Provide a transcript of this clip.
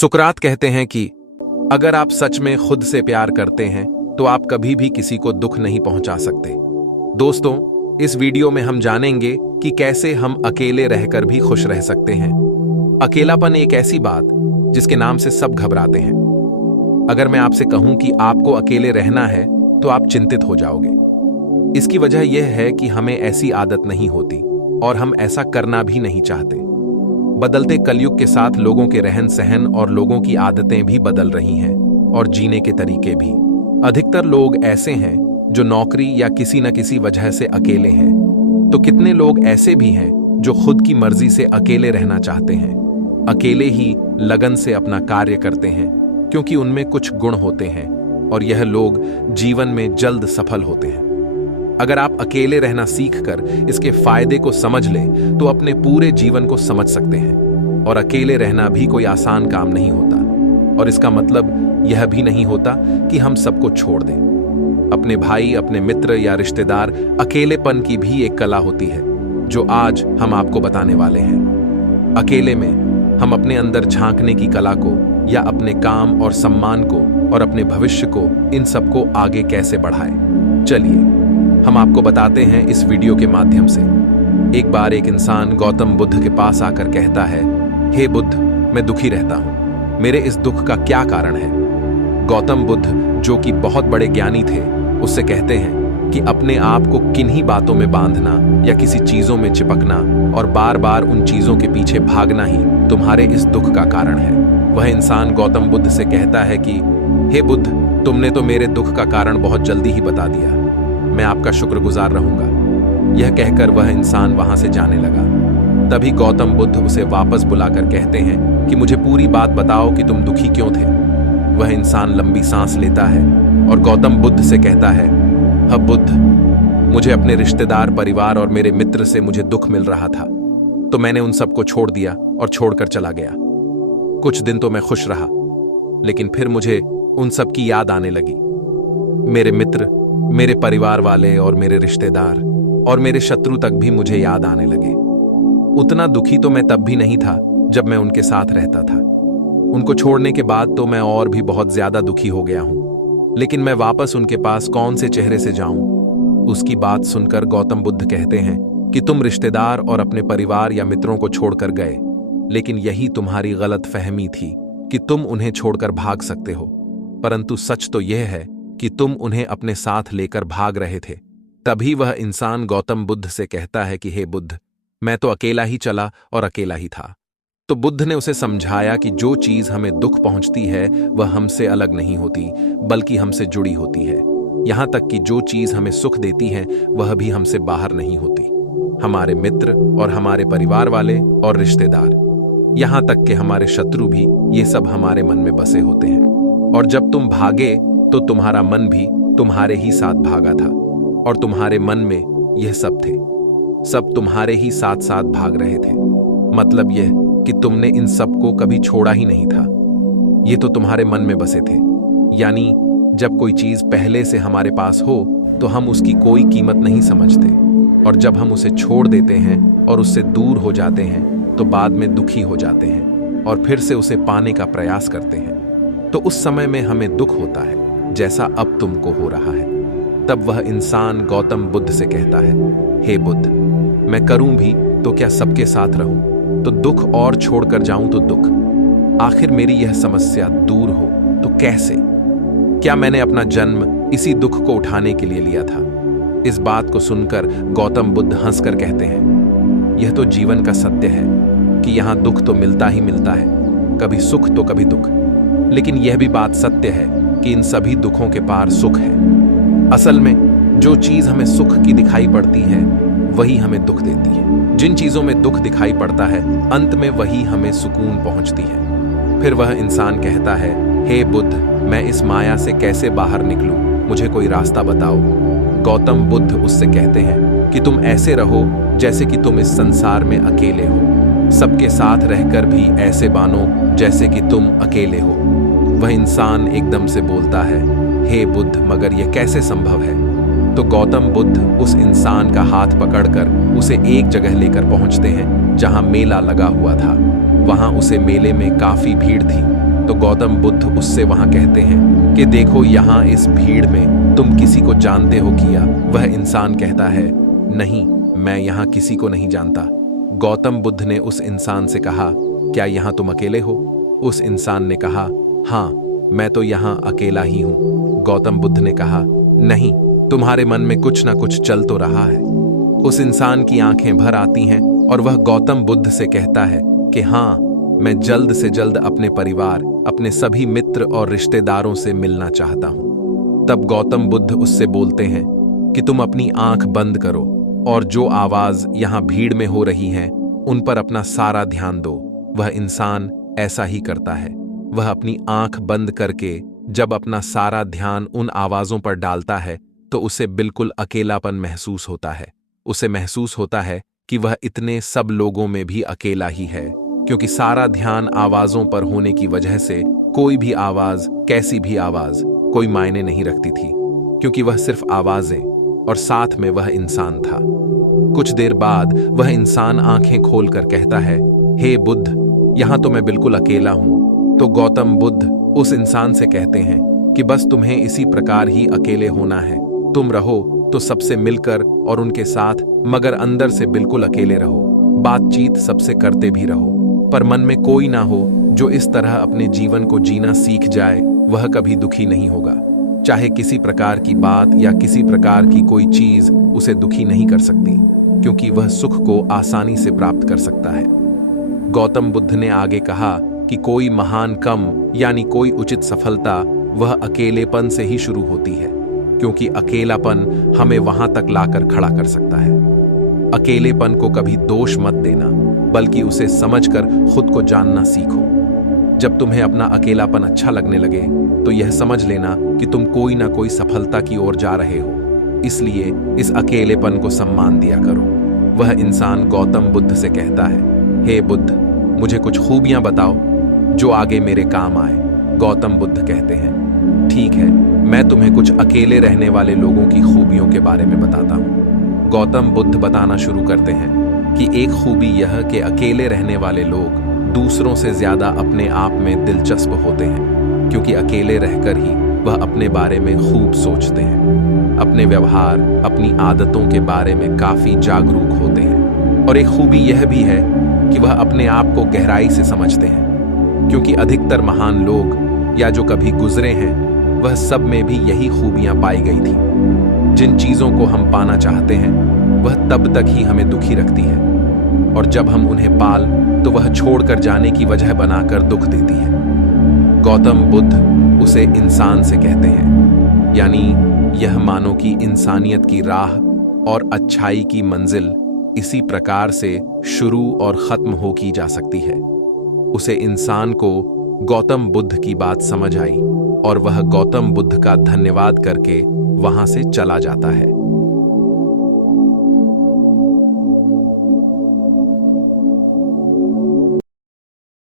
सुकरात कहते हैं कि अगर आप सच में खुद से प्यार करते हैं तो आप कभी भी किसी को दुख नहीं पहुंचा सकते। दोस्तों, इस वीडियो में हम जानेंगे कि कैसे हम अकेले रहकर भी खुश रह सकते हैं। अकेलापन एक ऐसी बात जिसके नाम से सब घबराते हैं। अगर मैं आपसे कहूं कि आपको अकेले रहना है तो आप चिंतित हो जाओगे। इसकी वजह यह है कि हमें ऐसी आदत नहीं होती और हम ऐसा करना भी नहीं चाहते। बदलते कलयुग के साथ लोगों के रहन सहन और लोगों की आदतें भी बदल रही हैं और जीने के तरीके भी। अधिकतर लोग ऐसे हैं जो नौकरी या किसी न किसी वजह से अकेले हैं, तो कितने लोग ऐसे भी हैं जो खुद की मर्जी से अकेले रहना चाहते हैं, अकेले ही लगन से अपना कार्य करते हैं क्योंकि उनमें कुछ गुण होते हैं और यह लोग जीवन में जल्द सफल होते हैं। अगर आप अकेले रहना सीखकर इसके फायदे को समझ लें तो अपने पूरे जीवन को समझ सकते हैं। और अकेले रहना भी कोई आसान काम नहीं होता, और इसका मतलब यह भी नहीं होता कि हम सबको छोड़ दें। अपने भाई, अपने मित्र या रिश्तेदार, अकेलेपन की भी एक कला होती है जो आज हम आपको बताने वाले हैं। अकेले में हम अपने अंदर झांकने की कला को या अपने काम और सम्मान को और अपने भविष्य को, इन सबको आगे कैसे बढ़ाएं। चलिए हम आपको बताते हैं इस वीडियो के माध्यम से। एक बार एक इंसान गौतम बुद्ध के पास आकर कहता है, हे बुद्ध, मैं दुखी रहता हूं, मेरे इस दुख का क्या कारण है। गौतम बुद्ध, जो कि बहुत बड़े ज्ञानी थे, उससे कहते हैं कि अपने आप को किन्हीं बातों में बांधना या किसी चीजों में चिपकना और बार बार उन चीजों के पीछे भागना ही तुम्हारे इस दुख का कारण है। वह इंसान गौतम बुद्ध से कहता है कि हे बुद्ध, तुमने तो मेरे दुख का कारण बहुत जल्दी ही बता दिया, मैं आपका शुक्रगुजार रहूंगा। यह कहकर वह इंसान वहां से जाने लगा। तभी गौतम बुद्ध उसे वापस बुलाकर कहते हैं कि मुझे पूरी बात बताओ कि तुम दुखी क्यों थे। वह इंसान लंबी सांस लेता है और गौतम बुद्ध से कहता है, अब बुद्ध, मुझे अपने रिश्तेदार, परिवार और मेरे मित्र से मुझे दुख मिल रहा था, तो मैंने उन सबको छोड़ दिया और छोड़कर चला गया। कुछ दिन तो मैं खुश रहा, लेकिन फिर मुझे उन सब की याद आने लगी। मेरे मित्र, मेरे परिवार वाले और मेरे रिश्तेदार और मेरे शत्रु तक भी मुझे याद आने लगे। उतना दुखी तो मैं तब भी नहीं था जब मैं उनके साथ रहता था। उनको छोड़ने के बाद तो मैं और भी बहुत ज्यादा दुखी हो गया हूं, लेकिन मैं वापस उनके पास कौन से चेहरे से जाऊं। उसकी बात सुनकर गौतम बुद्ध कहते हैं कि तुम रिश्तेदार और अपने परिवार या मित्रों को छोड़कर गए, लेकिन यही तुम्हारी गलत फहमी थी कि तुम उन्हें छोड़कर भाग सकते हो। परंतु सच तो यह है कि तुम उन्हें अपने साथ लेकर भाग रहे थे। तभी वह इंसान गौतम बुद्ध से कहता है कि हे बुद्ध, मैं तो अकेला ही चला और अकेला ही था। तो बुद्ध ने उसे समझाया कि जो चीज हमें दुख पहुंचती है वह हमसे अलग नहीं होती, बल्कि हमसे जुड़ी होती है। यहां तक कि जो चीज हमें सुख देती है वह भी हमसे बाहर नहीं होती। हमारे मित्र और हमारे परिवार वाले और रिश्तेदार, यहां तक कि हमारे शत्रु भी, ये सब हमारे मन में बसे होते हैं। और जब तुम भागे तो तुम्हारा मन भी तुम्हारे ही साथ भागा था, और तुम्हारे मन में यह सब थे, सब तुम्हारे ही साथ साथ भाग रहे थे। मतलब यह कि तुमने इन सब को कभी छोड़ा ही नहीं था, ये तो तुम्हारे मन में बसे थे। यानी जब कोई चीज पहले से हमारे पास हो तो हम उसकी कोई कीमत नहीं समझते, और जब हम उसे छोड़ देते हैं और उससे दूर हो जाते हैं तो बाद में दुखी हो जाते हैं और फिर से उसे पाने का प्रयास करते हैं। तो उस समय में हमें दुख होता है, जैसा अब तुमको हो रहा है। तब वह इंसान गौतम बुद्ध से कहता है, हे बुद्ध, मैं करूं भी तो क्या सबके साथ रहूं, तो दुख और छोड़कर जाऊं तो दुख। आखिर मेरी यह समस्या दूर हो तो कैसे? क्या मैंने अपना जन्म इसी दुख को उठाने के लिए लिया था? इस बात को सुनकर गौतम बुद्ध हंसकर कहते हैं, यह तो जीवन का सत्य है कि यहां दुख तो मिलता ही मिलता है, कभी सुख तो कभी दुख। लेकिन यह भी बात सत्य है कि इन सभी दुखों के पार सुख है। असल में जो चीज हमें सुख की दिखाई पड़ती है वही हमें दुख देती है। जिन चीजों में दुख दिखाई पड़ता है, अंत में वही हमें सुकून पहुंचती है। फिर वह इंसान कहता है, हे बुद्ध, मैं इस माया से कैसे बाहर निकलूं, मुझे कोई रास्ता बताओ। गौतम बुद्ध उससे कहते हैं कि तुम ऐसे रहो जैसे कि तुम इस संसार में अकेले हो, सबके साथ रहकर भी ऐसे बानो जैसे कि तुम अकेले हो। वह इंसान एकदम से बोलता है, हे बुद्ध, मगर यह कैसे संभव है? तो गौतम बुद्ध उस इंसान का हाथ पकड़कर उसे एक जगह लेकर पहुंचते हैं जहां मेला लगा हुआ था। वहां उसे मेले में काफी भीड़ थी गौतम बुद्ध उससे वहां कहते हैं कि देखो यहाँ इस भीड़ में तुम किसी को जानते हो क्या? वह इंसान कहता है, नहीं, मैं यहाँ किसी को नहीं जानता। गौतम बुद्ध ने उस इंसान से कहा, क्या यहाँ तुम अकेले हो? उस इंसान ने कहा, हाँ, मैं तो यहाँ अकेला ही हूँ। गौतम बुद्ध ने कहा, नहीं, तुम्हारे मन में कुछ ना कुछ चल तो रहा है। उस इंसान की आंखें भर आती हैं और वह गौतम बुद्ध से कहता है कि हाँ, मैं जल्द से जल्द अपने परिवार, अपने सभी मित्र और रिश्तेदारों से मिलना चाहता हूं। तब गौतम बुद्ध उससे बोलते हैं कि तुम अपनी आंख बंद करो और जो आवाज यहां भीड़ में हो रही है उन पर अपना सारा ध्यान दो। वह इंसान ऐसा ही करता है। वह अपनी आंख बंद करके जब अपना सारा ध्यान उन आवाजों पर डालता है तो उसे बिल्कुल अकेलापन महसूस होता है। उसे महसूस होता है कि वह इतने सब लोगों में भी अकेला ही है, क्योंकि सारा ध्यान आवाजों पर होने की वजह से कोई भी आवाज, कैसी भी आवाज, कोई मायने नहीं रखती थी, क्योंकि वह सिर्फ आवाजें और साथ में वह इंसान था। कुछ देर बाद वह इंसान आंखें खोलकर कहता है, हे बुद्ध, यहां तो मैं बिल्कुल अकेला हूं। तो गौतम बुद्ध उस इंसान से कहते हैं कि बस तुम्हें इसी प्रकार ही अकेले होना है। तुम रहो तो सबसे मिलकर और उनके साथ, मगर अंदर से बिल्कुल अकेले रहो। बातचीत सबसे करते भी रहो, पर मन में कोई ना हो। जो इस तरह अपने जीवन को जीना सीख जाए वह कभी दुखी नहीं होगा। चाहे किसी प्रकार की बात या किसी प्रकार की कोई चीज उसे दुखी नहीं कर सकती, क्योंकि वह सुख को आसानी से प्राप्त कर सकता है। गौतम बुद्ध ने आगे कहा कि कोई महान कम यानी कोई उचित सफलता वह अकेलेपन से ही शुरू होती है, क्योंकि अकेलापन हमें वहां तक लाकर खड़ा कर सकता है। अकेलेपन को कभी दोष मत देना, बल्कि उसे समझकर खुद को जानना सीखो। जब तुम्हें अपना अकेलापन अच्छा लगने लगे तो यह समझ लेना कि तुम कोई ना कोई सफलता की ओर जा रहे हो। इसलिए इस अकेलेपन को सम्मान दिया करो। वह इंसान गौतम बुद्ध से कहता है, हे बुद्ध, मुझे कुछ खूबियां बताओ जो आगे मेरे काम आए। गौतम बुद्ध कहते हैं, ठीक है, मैं तुम्हें कुछ अकेले रहने वाले लोगों की खूबियों के बारे में बताता हूँ। गौतम बुद्ध बताना शुरू करते हैं कि एक खूबी यह कि अकेले रहने वाले लोग दूसरों से ज्यादा अपने आप में दिलचस्प होते हैं, क्योंकि अकेले रहकर ही वह अपने बारे में खूब सोचते हैं, अपने व्यवहार, अपनी आदतों के बारे में काफी जागरूक होते हैं। और एक खूबी यह भी है कि वह अपने आप को गहराई से समझते हैं, क्योंकि अधिकतर महान लोग या जो कभी गुजरे हैं वह सब में भी यही खूबियां पाई गई थी। जिन चीजों को हम पाना चाहते हैं वह तब तक ही हमें दुखी रखती है, और जब हम उन्हें पाल तो वह छोड़कर जाने की वजह बनाकर दुख देती है। गौतम बुद्ध उसे इंसान से कहते हैं, यानी यह मानो कि इंसानियत की राह और अच्छाई की मंजिल इसी प्रकार से शुरू और खत्म हो की जा सकती है। उसे इंसान को गौतम बुद्ध की बात समझ आई और वह गौतम बुद्ध का धन्यवाद करके वहां से चला जाता है।